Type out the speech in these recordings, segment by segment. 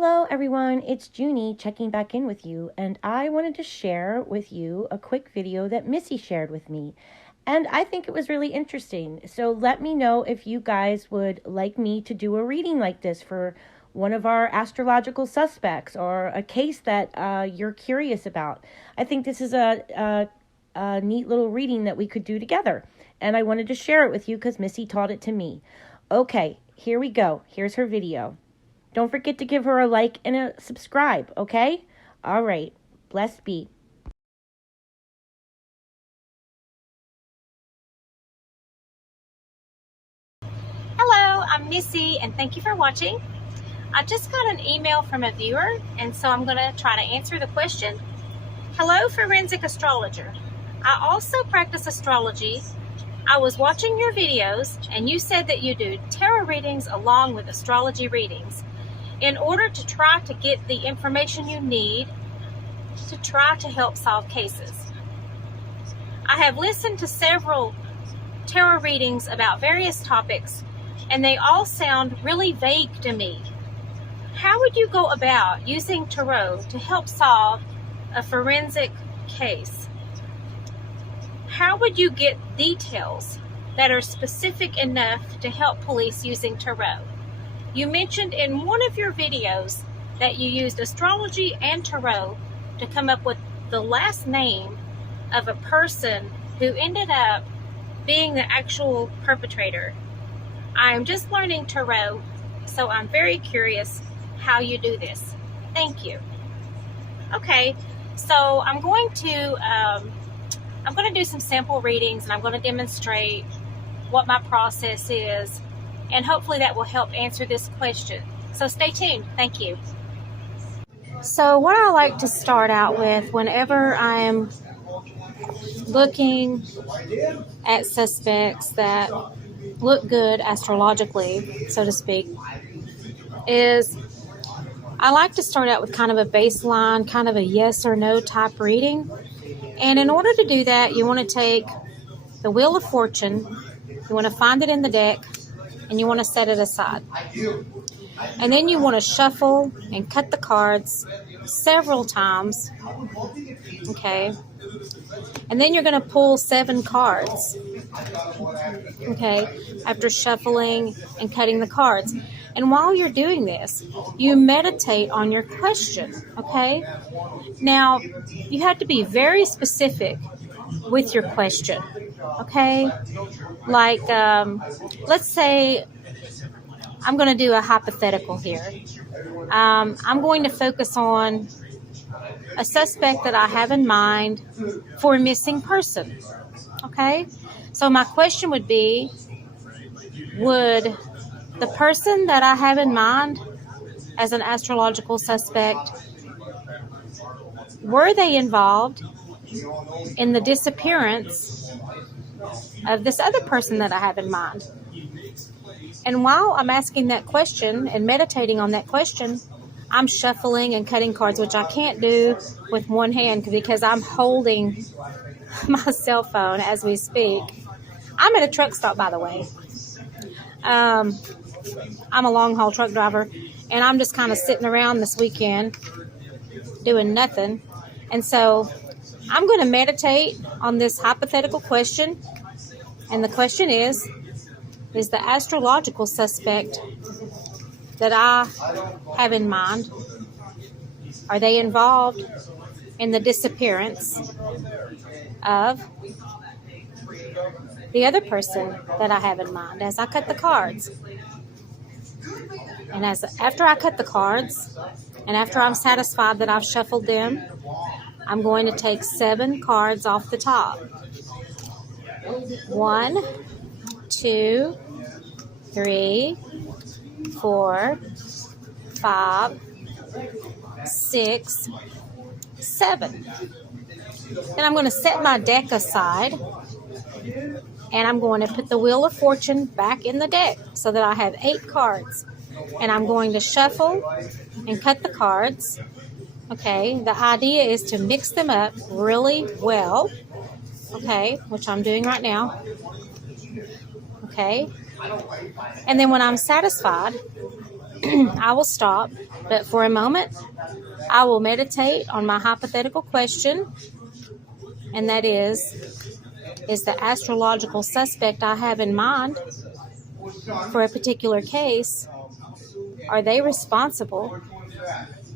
Hello everyone, it's Junie checking back in with you, and I wanted to share with you a quick video that Missy shared with me, and I think it was really interesting. So let me know if you guys would like me to do a reading like this for one of our astrological suspects or a case that you're curious about. I think this is a neat little reading that we could do together, and I wanted to share it with you because Missy taught it to me. Okay, here we go. Here's her video. Don't forget to give her a like and a subscribe, okay? All right. Blessed be. Hello, I'm Missy, and thank you for watching. I just got an email from a viewer, and so I'm going to try to answer the question. Hello, Forensic Astrologer. I also practice astrology. I was watching your videos, and you said that you do tarot readings along with astrology readings in order to try to get the information you need to try to help solve cases. I have listened to several tarot readings about various topics, and they all sound really vague to me. How would you go about using tarot to help solve a forensic case? How would you get details that are specific enough to help police using tarot? You mentioned in one of your videos that you used astrology and tarot to come up with the last name of a person who ended up being the actual perpetrator. I'm just learning tarot, so I'm very curious how you do this. Thank you. Okay, so I'm going to do some sample readings, and I'm going to demonstrate what my process is, and hopefully that will help answer this question. So stay tuned. Thank you. So what I like to start out with whenever I'm looking at suspects that look good astrologically, so to speak, is I like to start out with kind of a baseline, kind of a yes or no type reading. And in order to do that, you want to take the Wheel of Fortune, you want to find it in the deck, and you want to set it aside. And then you want to shuffle and cut the cards several times, okay? And then you're going to pull 7 cards, okay, after shuffling and cutting the cards. And while you're doing this, you meditate on your question, okay? Now, you have to be very specific with your question, okay? Like, let's say I'm going to do a hypothetical here. I'm going to focus on a suspect that I have in mind for a missing person, okay? So my question would be, would the person that I have in mind as an astrological suspect, were they involved in the disappearance of this other person that I have in mind? And while I'm asking that question and meditating on that question, I'm shuffling and cutting cards, which I can't do with one hand because I'm holding my cell phone as we speak. I'm at a truck stop, by the way. I'm a long-haul truck driver, and I'm just kind of sitting around this weekend doing nothing. And so I'm going to meditate on this hypothetical question. And the question is the astrological suspect that I have in mind, are they involved in the disappearance of the other person that I have in mind as I cut the cards? And after I cut the cards, and after I'm satisfied that I've shuffled them, I'm going to take 7 cards off the top. 1, 2, 3, 4, 5, 6, 7. Then I'm going to set my deck aside, and I'm going to put the Wheel of Fortune back in the deck so that I have 8 cards. And I'm going to shuffle and cut the cards. Okay, the idea is to mix them up really well. Okay, which I'm doing right now. Okay, and then when I'm satisfied I will stop, but for a moment, I will meditate on my hypothetical question, and that is the astrological suspect I have in mind for a particular case, are they responsible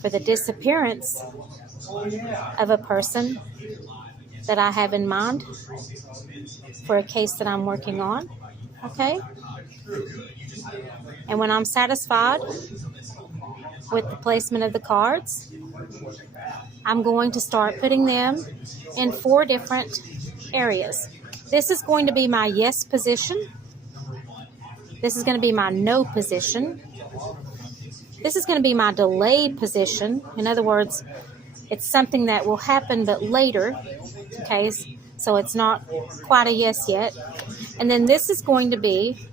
for the disappearance of a person that I have in mind for a case that I'm working on? Okay? And when I'm satisfied with the placement of the cards, I'm going to start putting them in 4 different areas. This is going to be my yes position. This is going to be my no position. This is going to be my delay position. In other words, it's something that will happen but later. Okay, so it's not quite a yes yet. And then this is going to be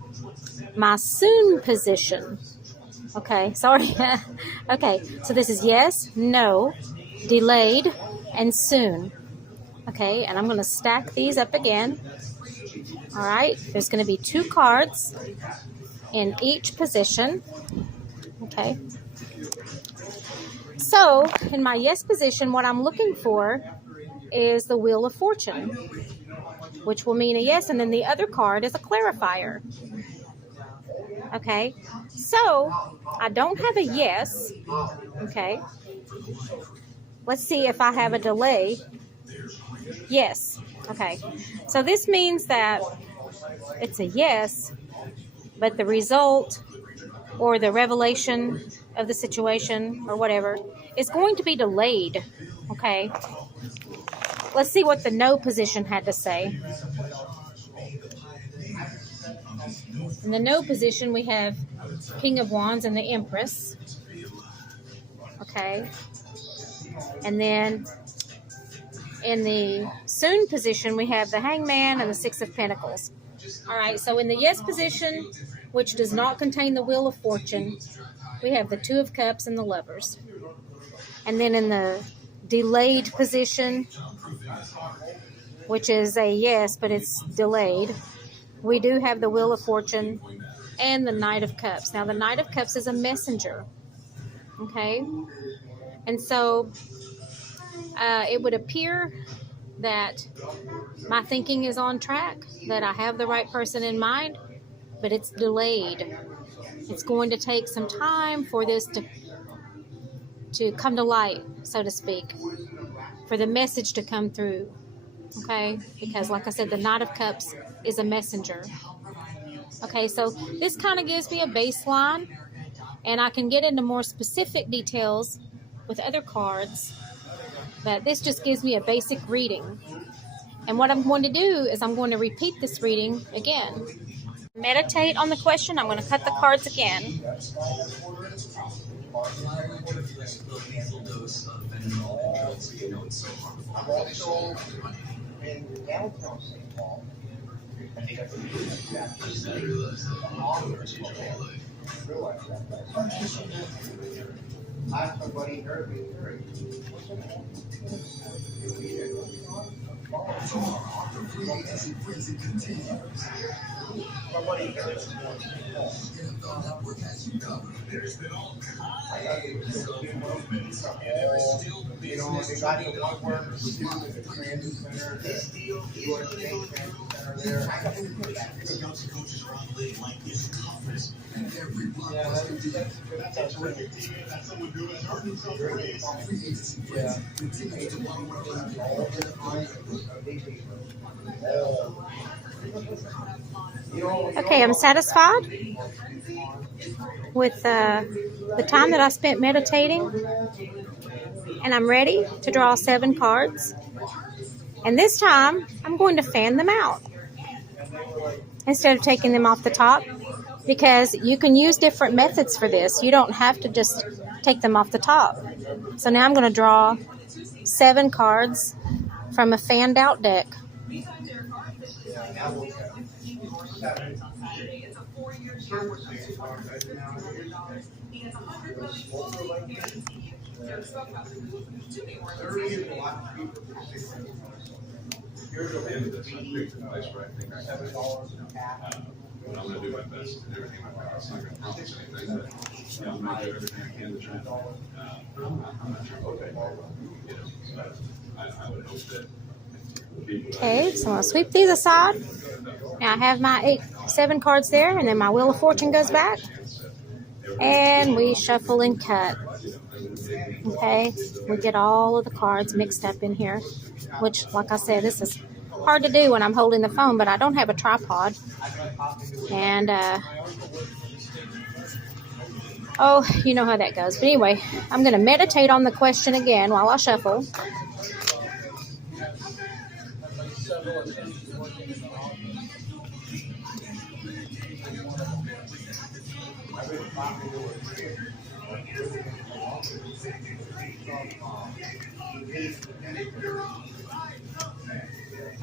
my soon position. Okay, sorry. Okay, so this is yes, no, delayed, and soon. Okay, and I'm going to stack these up again. All right, there's going to be 2 cards in each position. Okay. So, in my yes position, what I'm looking for is the Wheel of Fortune, which will mean a yes, and then the other card is a clarifier. Okay, so I don't have a yes. Okay, let's see if I have a delay. Yes. Okay, so this means that it's a yes, but the result or the revelation of the situation or whatever is going to be delayed. Okay, let's see what the no position had to say. In the no position, we have King of Wands and the Empress. Okay. And then in the soon position, we have the Hangman and the 6 of Pentacles. All right. So in the yes position, which does not contain the Wheel of Fortune, we have the 2 of Cups and the Lovers. And then in the delayed position, which is a yes, but it's delayed, we do have the Wheel of Fortune and the Knight of Cups. Now, the Knight of Cups is a messenger, okay? And so it would appear that my thinking is on track, that I have the right person in mind, but it's delayed. It's going to take some time for this to come to light, so to speak, for the message to come through, okay? Because, like I said, the Knight of Cups is a messenger. Okay, so this kind of gives me a baseline, and I can get into more specific details with other cards, but this just gives me a basic reading. And what I'm going to do is I'm going to repeat this reading again. Meditate on the question. I'm going to cut the cards again. Okay, I'm satisfied with the time that I spent meditating, and I'm ready to draw 7 cards. And this time, I'm going to fan them out instead of taking them off the top, because you can use different methods for this. You don't have to just take them off the top. So now I'm going to draw 7 cards from a fanned out deck. But I'm going to do my best and everything in my power. I'm not going to promise anything, but I'm going to do everything I can to try. I'm not sure what they are, you know, but I would hope that. Okay, so I'll sweep these aside. Now I have my 7 cards there, and then my Wheel of Fortune goes back. And we shuffle and cut. Okay, we get all of the cards mixed up in here, which, like I said, this is hard to do when I'm holding the phone, but I don't have a tripod. And, oh, you know how that goes. But anyway, I'm going to meditate on the question again while I shuffle.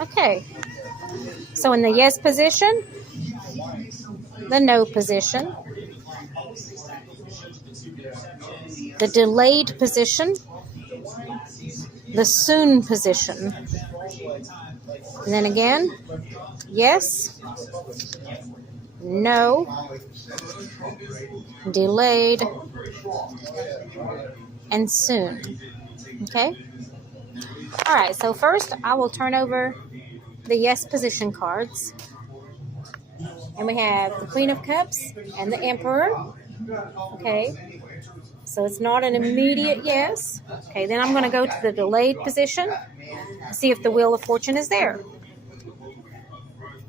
Okay, so in the yes position, the no position, the delayed position, the soon position, and then again, yes, no, delayed, and soon. Okay? All right, so first I will turn over the yes position cards. And we have the Queen of Cups and the Emperor. Okay? So it's not an immediate yes. Okay, then I'm going to go to the delayed position, see if the Wheel of Fortune is there.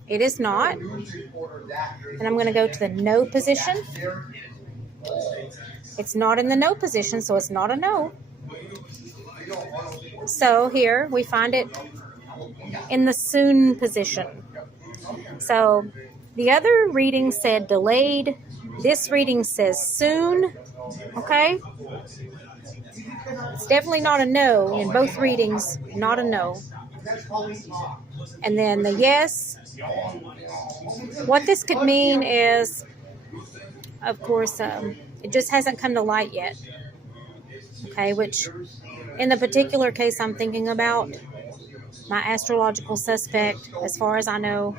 It is not. And I'm going to go to the no position. It's not in the no position, so it's not a no. So here we find it in the soon position. So the other reading said delayed. This reading says soon. Okay? It's definitely not a no in both readings, not a no. And then the yes. What this could mean is, of course, it just hasn't come to light yet. Okay, which in the particular case I'm thinking about, my astrological suspect, as far as I know,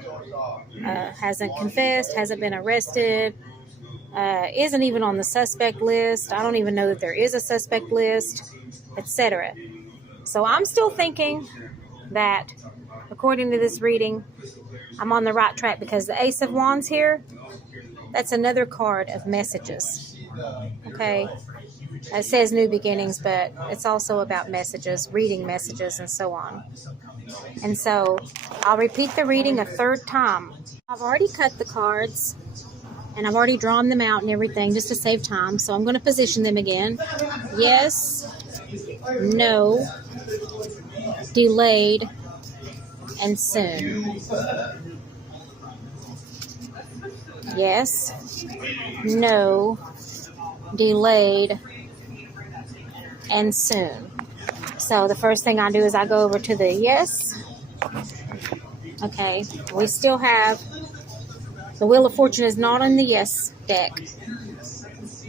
hasn't confessed, hasn't been arrested, isn't even on the suspect list. I don't even know that there is a suspect list, etc. So I'm still thinking that, according to this reading, I'm on the right track, because the Ace of Wands here, that's another card of messages. Okay? It says new beginnings, but it's also about messages, reading messages, and so on. And so I'll repeat the reading a third time. I've already cut the cards, and I've already drawn them out and everything just to save time. So I'm going to position them again. Yes, no, delayed, and soon. Yes, no, delayed, and soon. So the first thing I do is I go over to the yes. Okay, we still have the Wheel of Fortune is not on the yes deck.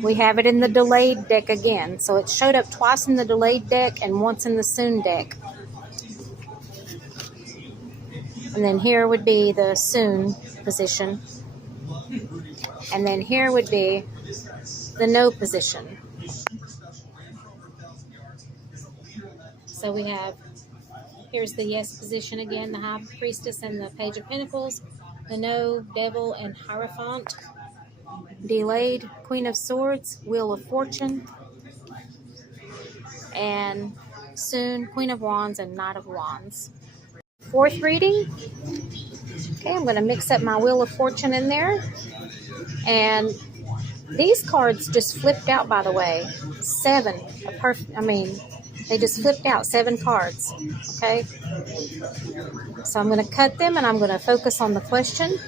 We have it in the delayed deck again. So it showed up twice in the delayed deck and once in the soon deck. And then here would be the soon position. And then here would be the no position. So we have, here's the yes position again, the High Priestess and the Page of Pentacles, the no, Devil, and Hierophant. Delayed, Queen of Swords, Wheel of Fortune, and soon, Queen of Wands and Knight of Wands. Fourth reading. Okay, I'm going to mix up my Wheel of Fortune in there. And these cards just flipped out, by the way. 7. They just flipped out 7 cards. Okay? So I'm going to cut them and I'm going to focus on the question.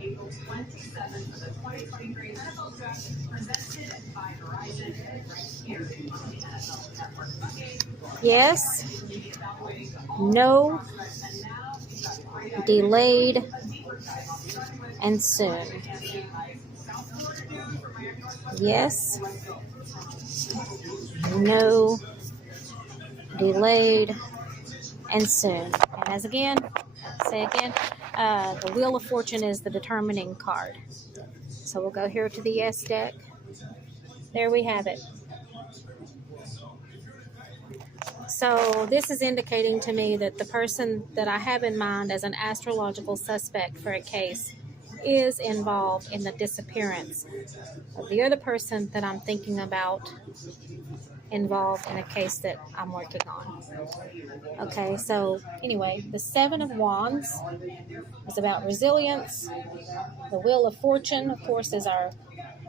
April 27th of the 2023 NFL Draft, presented by Verizon right here on the NFL Network. Yes, no, delayed, and soon. Yes, no, delayed, and soon. And as again, the Wheel of Fortune is the determining card. So we'll go here to the yes deck. There we have it. So this is indicating to me that the person that I have in mind as an astrological suspect for a case is involved in the disappearance of the other person that I'm thinking about involved in a case that I'm working on. Okay, so anyway, the Seven of Wands is about resilience. The Wheel of Fortune, of course, is our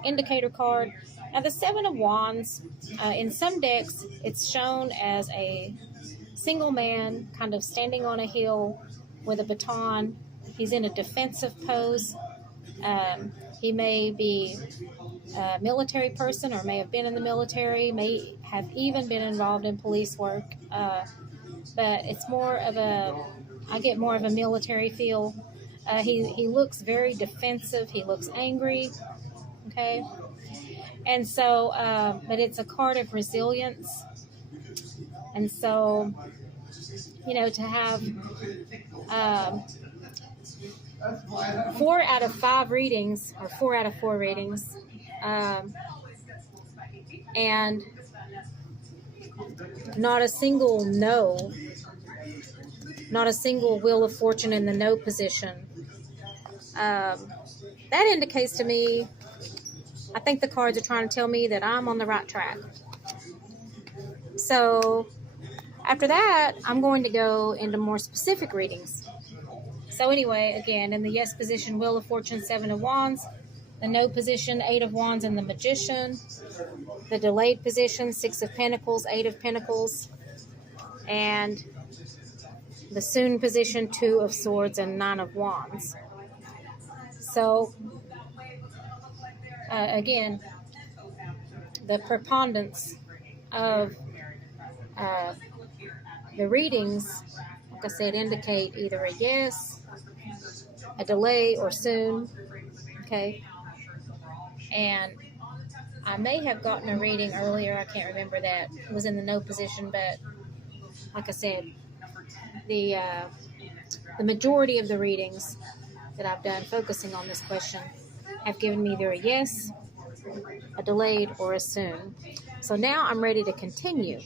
indicator card. Now, the Seven of Wands, in some decks, it's shown as a single man kind of standing on a hill with a baton. He's in a defensive pose. He may be a military person or may have been in the military, may have even been involved in police work. But it's more of I get more of a military feel. He looks very defensive. He looks angry. Okay. And so, but it's a card of resilience. And so, to have 4 out of 5 readings, or 4 out of 4 readings, and not a single no, not a single Wheel of Fortune in the no position. That indicates to me, I think the cards are trying to tell me that I'm on the right track. So after that, I'm going to go into more specific readings. So anyway, again, in the yes position, Wheel of Fortune, Seven of Wands. The no position, Eight of Wands and the Magician. The delayed position, Six of Pentacles, Eight of Pentacles. And the soon position, Two of Swords and Nine of Wands. So, again, the preponderance of the readings, like I said, indicate either a yes, a delay, or soon. Okay. And I may have gotten a reading earlier. I can't remember that. It was in the no position, but like I said, the majority of the readings that I've done focusing on this question have given me either a yes, a delayed, or a soon. So now I'm ready to continue.